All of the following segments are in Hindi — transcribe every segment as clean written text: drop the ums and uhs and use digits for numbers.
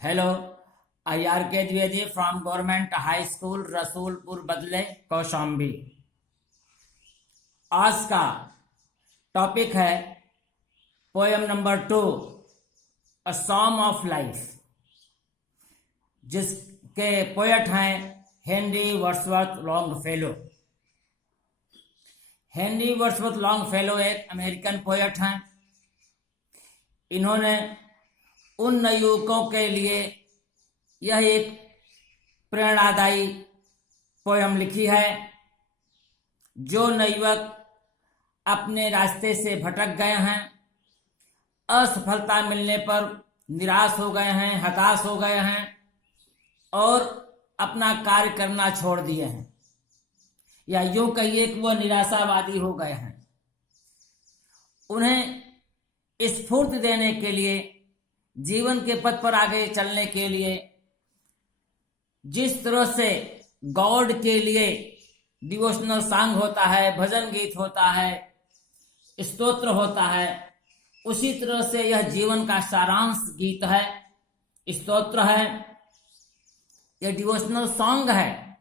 Hello, I R.K. Dwivedi from Government High School, Rasulpur बदले, कौशाम्बी। आज का टॉपिक है poem number 2, a song of life, जिसके पोएट हैं Henry Wordsworth Longfellow. Henry Wordsworth Longfellow एक अमेरिकन पोएट हैं। इन्होंने उन नवयुवकों के लिए यह एक प्रेरणादायी पोयम लिखी है जो नवयुवक अपने रास्ते से भटक गए हैं, असफलता मिलने पर निराश हो गए हैं, हताश हो गए हैं और अपना कार्य करना छोड़ दिए हैं, या यूं कहिए कि वो निराशावादी हो गए हैं। उन्हें स्फूर्ति देने के लिए, जीवन के पथ पर आगे चलने के लिए, जिस तरह से गॉड के लिए डिवोशनल सॉन्ग होता है, भजन गीत होता है, स्तोत्र होता है, उसी तरह से यह जीवन का सारांश गीत है, स्तोत्र है, यह डिवोशनल सॉन्ग है।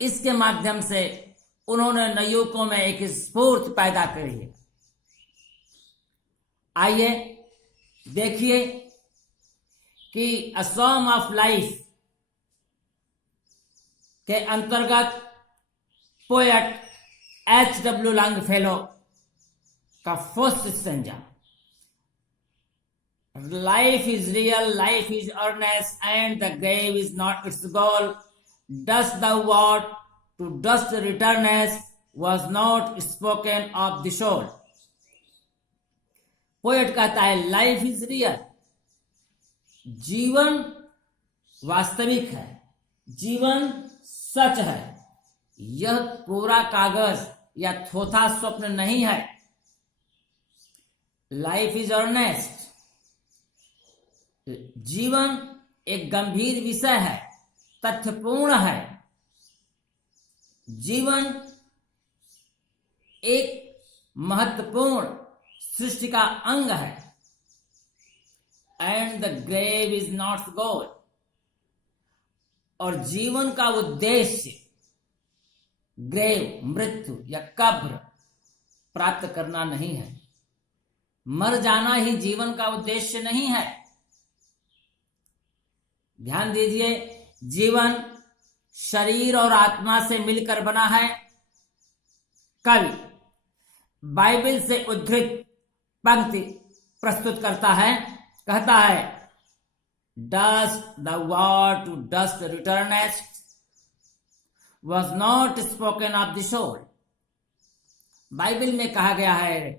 इसके माध्यम से उन्होंने नवयुवकों में एक स्फूर्ति पैदा करी है। आइए देखिए कि अ सॉन्ग ऑफ लाइफ के अंतर्गत पोएट H.W. लॉन्गफेलो का first stanza, life is real, life is earnest and the grave is not its goal, dust the word to dust returnest was not spoken of the soul. Poet कहता है लाइफ इज रियल, जीवन वास्तविक है, जीवन सच है, यह कोरा कागज या थोथा स्वप्न नहीं है। लाइफ इज अर्नेस्ट, जीवन एक गंभीर विषय है, तथ्यपूर्ण है, जीवन एक महत्वपूर्ण सृष्टि का अंग है। And the grave is not goal, और जीवन का उद्देश्य ग्रेव, मृत्यु या कब्र प्राप्त करना नहीं है। मर जाना ही जीवन का उद्देश्य नहीं है। ध्यान दीजिए, जीवन शरीर और आत्मा से मिलकर बना है। कवि बाइबल से उद्धृत पंक्ति प्रस्तुत करता है, कहता है dust the word to dust returnest was not spoken of the soul. Bible में कहा गया है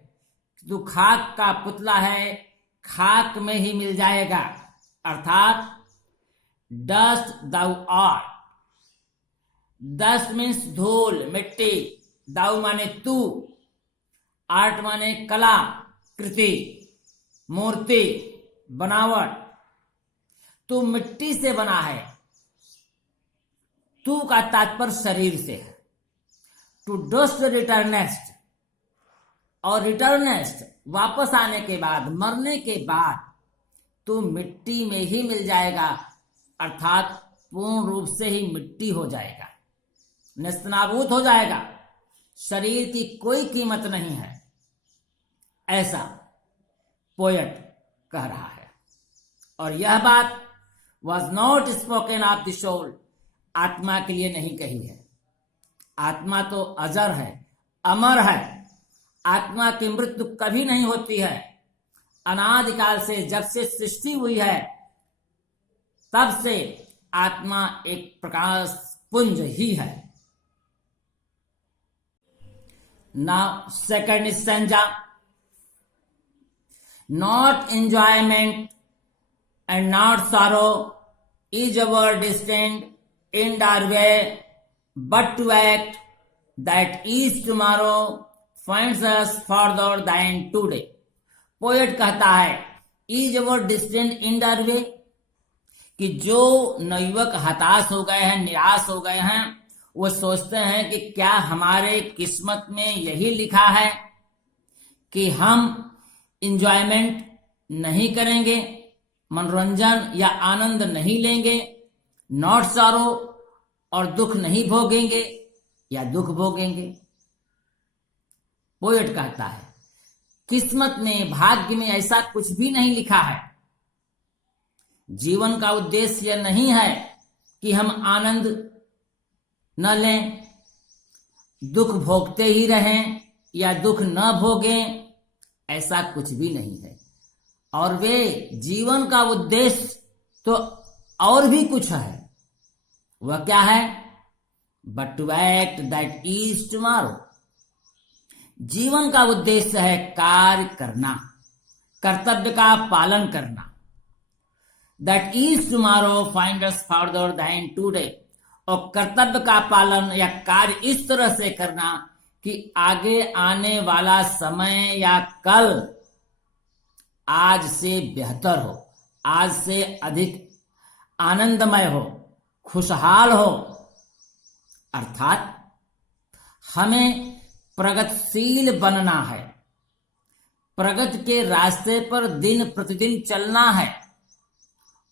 तू खाक का पुतला है, खाक में ही मिल जाएगा, अर्थात dust thou art. Dust means धूल, मिट्टी, दाउ माने तू, आर्ट माने कला, कृति, मूर्ति, बनावट। तू मिट्टी से बना है। तू का तात्पर्य शरीर से है। टू डस्ट रिटर्नेस्ट, और रिटर्नेस्ट वापस आने के बाद, मरने के बाद तू मिट्टी में ही मिल जाएगा, अर्थात पूर्ण रूप से ही मिट्टी हो जाएगा, नेस्तनाबूत हो जाएगा। शरीर की कोई कीमत नहीं है, ऐसा पोएट कह रहा है। और यह बात was not spoken of the soul, आत्मा के लिए नहीं कही है। आत्मा तो अजर है, अमर है। आत्मा की मृत्यु कभी नहीं होती है। अनादिकाल से, जब से सृष्टि हुई है, तब से आत्मा एक प्रकाश पुंज ही है। Now second stanza, not enjoyment and not sorrow is our destined end our way, but to act that each tomorrow finds us further than today। Poet कहता है is our destined end our way, कि जो नवयुवक हताश हो गए हैं, निराश हो गए हैं, वो सोचते हैं कि क्या हमारे किस्मत में यही लिखा है कि हम इंजॉयमेंट नहीं करेंगे, मनोरंजन या आनंद नहीं लेंगे, नॉट सॉरो, और दुख नहीं भोगेंगे या दुख भोगेंगे। पोएट कहता है किस्मत में, भाग्य में ऐसा कुछ भी नहीं लिखा है। जीवन का उद्देश्य यह नहीं है कि हम आनंद न लें, दुख भोगते ही रहें या दुख न भोगें, ऐसा कुछ भी नहीं है। और वे जीवन का उद्देश्य तो और भी कुछ है। वह क्या है? But to act that is tomorrow. जीवन का उद्देश्य है कार्य करना, कर्तव्य का पालन करना। That is tomorrow find us further than today. और कर्तव्य का पालन या कार्य इस तरह से करना कि आगे आने वाला समय या कल आज से बेहतर हो, आज से अधिक आनंदमय हो, खुशहाल हो। अर्थात हमें प्रगतिशील बनना है, प्रगति के रास्ते पर दिन प्रतिदिन चलना है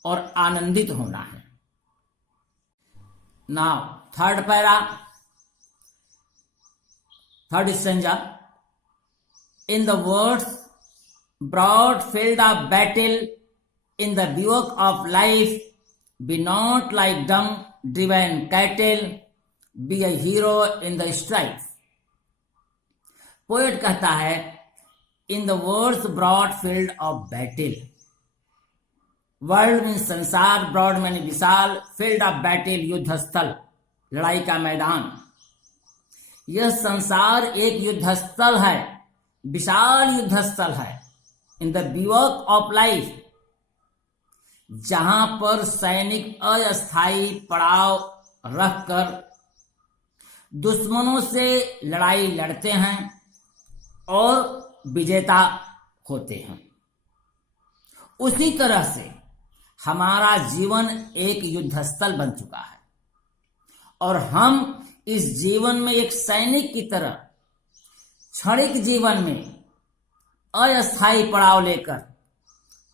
और आनंदित होना है। Now third para, third stanza. In the words broad field of battle, in the bivouac of life, be not like dumb driven cattle, be a hero in the strife. Poet कहता है in the words broad field of battle. World में संसार, ब्रॉड मैंने विशाल, फील्ड ऑफ बैटल युद्ध स्थल, लड़ाई का मैदान। यह संसार एक युद्ध स्थल है, विशाल युद्ध स्थल है। इन द बिवॉक ऑफ लाइफ, जहां पर सैनिक अस्थायी पड़ाव रखकर दुश्मनों से लड़ाई लड़ते हैं और विजेता होते हैं। उसी तरह से हमारा जीवन एक युद्ध स्थल बन चुका है और हम इस जीवन में एक सैनिक की तरह क्षणिक जीवन में अस्थायी पड़ाव लेकर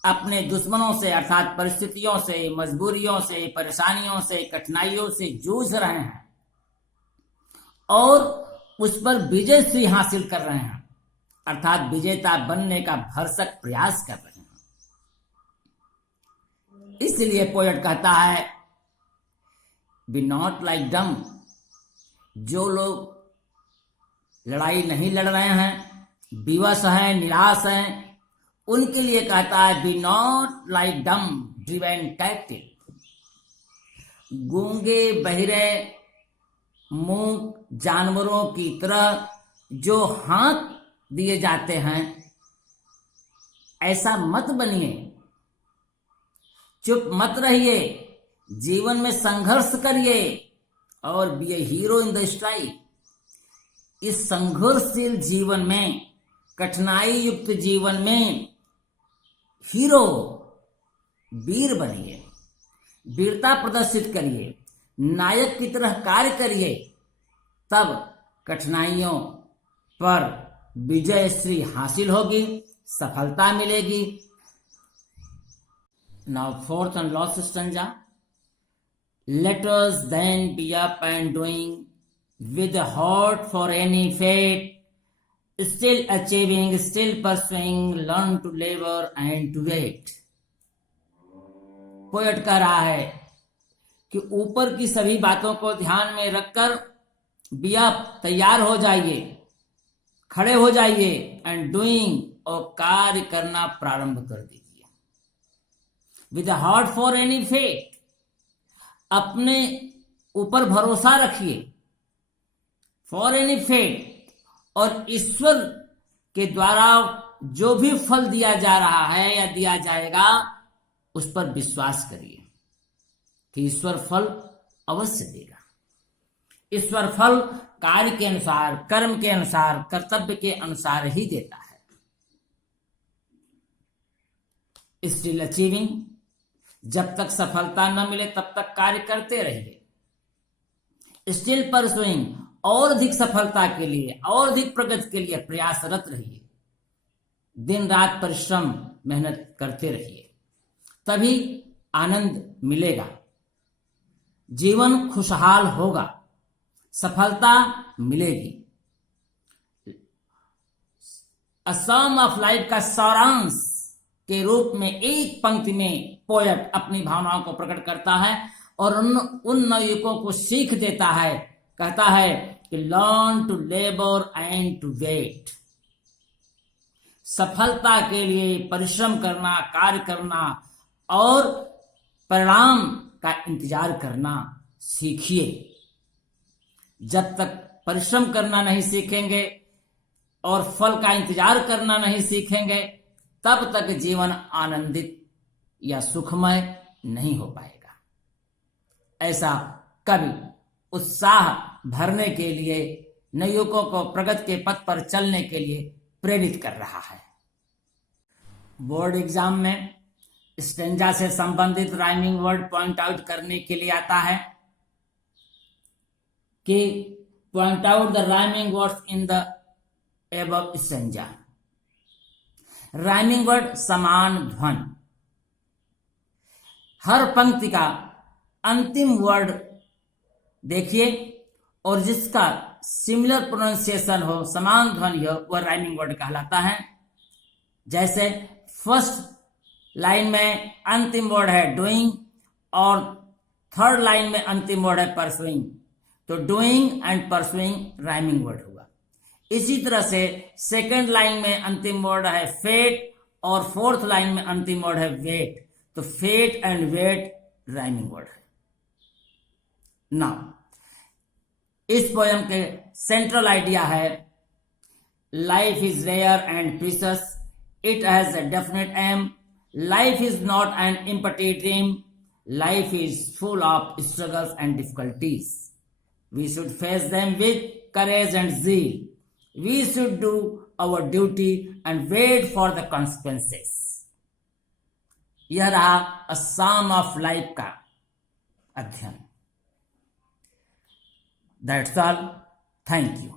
अपने दुश्मनों से अर्थात परिस्थितियों से, मजबूरियों से, परेशानियों से, कठिनाइयों से जूझ रहे हैं और उस पर विजय श्री हासिल कर रहे हैं, अर्थात विजेता बनने का भरसक प्रयास कर रहे हैं। इसलिए पोएट कहता है बी नॉट लाइक डम। जो लोग लड़ाई नहीं लड़ रहे हैं, विवश हैं, निराश हैं, उनके लिए कहता है be not like dumb driven captive. गूंगे बहिरे मूक जानवरों की तरह जो हाथ दिए जाते हैं, ऐसा मत बनिए, चुप मत रहिए, जीवन में संघर्ष करिए और be a hero in the strife. इस संघर्षशील जीवन में, कठिनाई युक्त जीवन में हीरो, वीर बनिए, वीरता प्रदर्शित करिए, नायक की तरह कार्य करिए, तब कठिनाइयों पर विजय श्री हासिल होगी, सफलता मिलेगी। Now fourth and last stanza. Let us then be up and doing with a heart for any fate, still achieving, still pursuing, learn to labor and to wait. Poet कह रहा है कि ऊपर की सभी बातों को ध्यान में रखकर बी अप, तैयार हो जाइए, खड़े हो जाइए, एंड डूइंग, और कार्य करना प्रारंभ कर दीजिए। With a heart for any fate, अपने ऊपर भरोसा रखिए, फॉर एनी फेट, और ईश्वर के द्वारा जो भी फल दिया जा रहा है या दिया जाएगा उस पर विश्वास करिए कि ईश्वर फल अवश्य देगा। ईश्वर फल कार्य के अनुसार, कर्म के अनुसार, कर्तव्य के अनुसार ही देता है। स्टिल अचीविंग, जब तक सफलता न मिले तब तक कार्य करते रहिए। स्टिल परसुइंग, और अधिक सफलता के लिए, और अधिक प्रगति के लिए प्रयासरत रहिए, दिन रात परिश्रम, मेहनत करते रहिए, तभी आनंद मिलेगा, जीवन खुशहाल होगा, सफलता मिलेगी। अ सम ऑफ लाइफ का सारांश के रूप में एक पंक्ति में पोएट अपनी भावनाओं को प्रकट करता है और उन नवयुवकों को सीख देता है, कहता है कि learn to labour and to wait. सफलता के लिए परिश्रम करना, कार्य करना और परिणाम का इंतजार करना सीखिए। जब तक परिश्रम करना नहीं सीखेंगे और फल का इंतजार करना नहीं सीखेंगे, तब तक जीवन आनंदित या सुखमय नहीं हो पाएगा। ऐसा कवि उत्साह भरने के लिए नवयुवकों को प्रगति के पथ पर चलने के लिए प्रेरित कर रहा है। बोर्ड एग्जाम में स्टेंजा से संबंधित राइमिंग वर्ड पॉइंट आउट करने के लिए आता है कि point out the rhyming words in the above stanza. Rhyming word समान ध्वन। हर पंक्ति का अंतिम वर्ड देखिए और जिसका सिमिलर प्रोनाउंसिएशन हो, समान ध्वनि हो, वह राइमिंग वर्ड कहलाता है। जैसे फर्स्ट लाइन में अंतिम वर्ड है डूइंग और थर्ड लाइन में अंतिम वर्ड है परसुइंग, तो doing and pursuing rhyming word हुआ। इसी तरह से सेकंड लाइन में अंतिम वर्ड है फेट और फोर्थ लाइन में अंतिम वर्ड है वेट, तो fate and wait rhyming word है। नाउ इस पोयम के सेंट्रल आइडिया है life is rare and precious, it has a definite aim, life is not an empty dream, life is full of struggles and difficulties, we should face them with courage and zeal, we should do our duty and wait for the consequences। यह रहा अ सम ऑफ लाइफ का अध्ययन। That's all. Thank you.